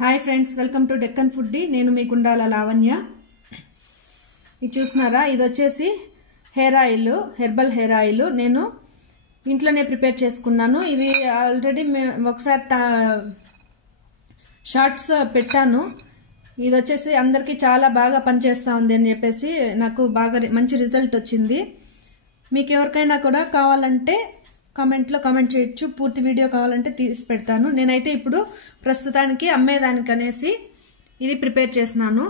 Hi friends, welcome to Deccan foodie. నేను మీ గుండాల లావణ్య. ఇది చూస్తున్నారా, ఇది వచ్చేసి hair oil, herbal hair oil. నేను ఇంట్లోనే ప్రిపేర్ చేసుకున్నాను. ఇది ఆల్రెడీ ఒకసారి షార్ట్స్ పెట్టాను. ఇది వచ్చేసి అందరికీ చాలా బాగా పనిచేస్తూ ఉంది అని చెప్పేసి నాకు బాగా మంచి రిజల్ట్ వచ్చింది. మీకు ఎవరికైనా కూడా కావాలంటే కామెంట్లో కామెంట్ చేయొచ్చు. పూర్తి వీడియో కావాలంటే తీసి పెడతాను. నేనైతే ఇప్పుడు ప్రస్తుతానికి అమ్మేదానికనేసి ఇది ప్రిపేర్ చేసినాను.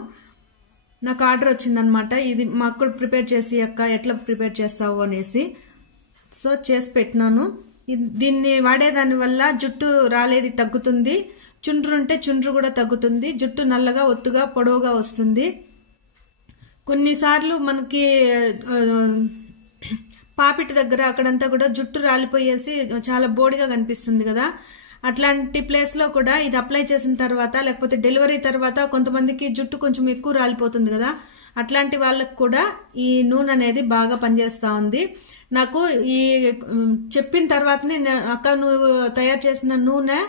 నాకు ఆర్డర్ వచ్చిందనమాట. ఇది మాకు కూడా ప్రిపేర్ చేసి అక్క ఎట్లా ప్రిపేర్ చేస్తావు అనేసి సో చేసి పెట్టినాను. దీన్ని వాడేదాని వల్ల జుట్టు రాలేది తగ్గుతుంది, చుండ్రు ఉంటే చుండ్రు కూడా తగ్గుతుంది, జుట్టు నల్లగా ఒత్తుగా పొడవుగా వస్తుంది. కొన్నిసార్లు మనకి పాపిటి దగ్గర అక్కడంతా కూడా జుట్టు రాలిపోయేసి చాలా బోడిగా కనిపిస్తుంది కదా. అట్లాంటి ప్లేస్లో కూడా ఇది అప్లై చేసిన తర్వాత, లేకపోతే డెలివరీ తర్వాత కొంతమందికి జుట్టు కొంచెం ఎక్కువ రాలిపోతుంది కదా, అట్లాంటి వాళ్ళకు కూడా ఈ నూనె అనేది బాగా పనిచేస్తూ ఉంది. నాకు ఈ చెప్పిన తర్వాతనే అక్క నువ్వు తయారు చేసిన నూనె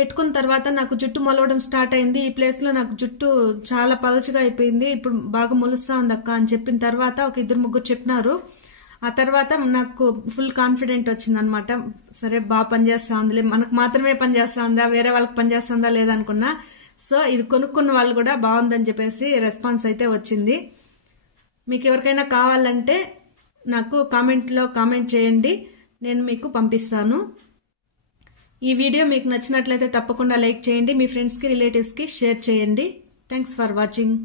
పెట్టుకున్న తర్వాత నాకు జుట్టు మొలవడం స్టార్ట్ అయింది. ఈ ప్లేస్లో నాకు జుట్టు చాలా పలచగా అయిపోయింది, ఇప్పుడు బాగా మొలుస్తా ఉంది అక్క అని చెప్పిన తర్వాత ఒక 2-3 చెప్పినారు. ఆ తర్వాత నాకు ఫుల్ కాన్ఫిడెంట్ వచ్చిందనమాట. సరే బాగా పనిచేస్తా ఉందిలే, మనకు మాత్రమే పనిచేస్తా ఉందా, వేరే వాళ్ళకి పనిచేస్తుందా లేదనుకున్నా. సో ఇది కొనుక్కున్న వాళ్ళు కూడా బాగుందని చెప్పేసి రెస్పాన్స్ అయితే వచ్చింది. మీకు ఎవరికైనా కావాలంటే నాకు కామెంట్లో కామెంట్ చేయండి, నేను మీకు పంపిస్తాను. ఈ వీడియో మీకు నచ్చినట్లయితే తప్పకుండా లైక్ చేయండి, మీ ఫ్రెండ్స్కి రిలేటివ్స్కి షేర్ చేయండి. Thanks for watching.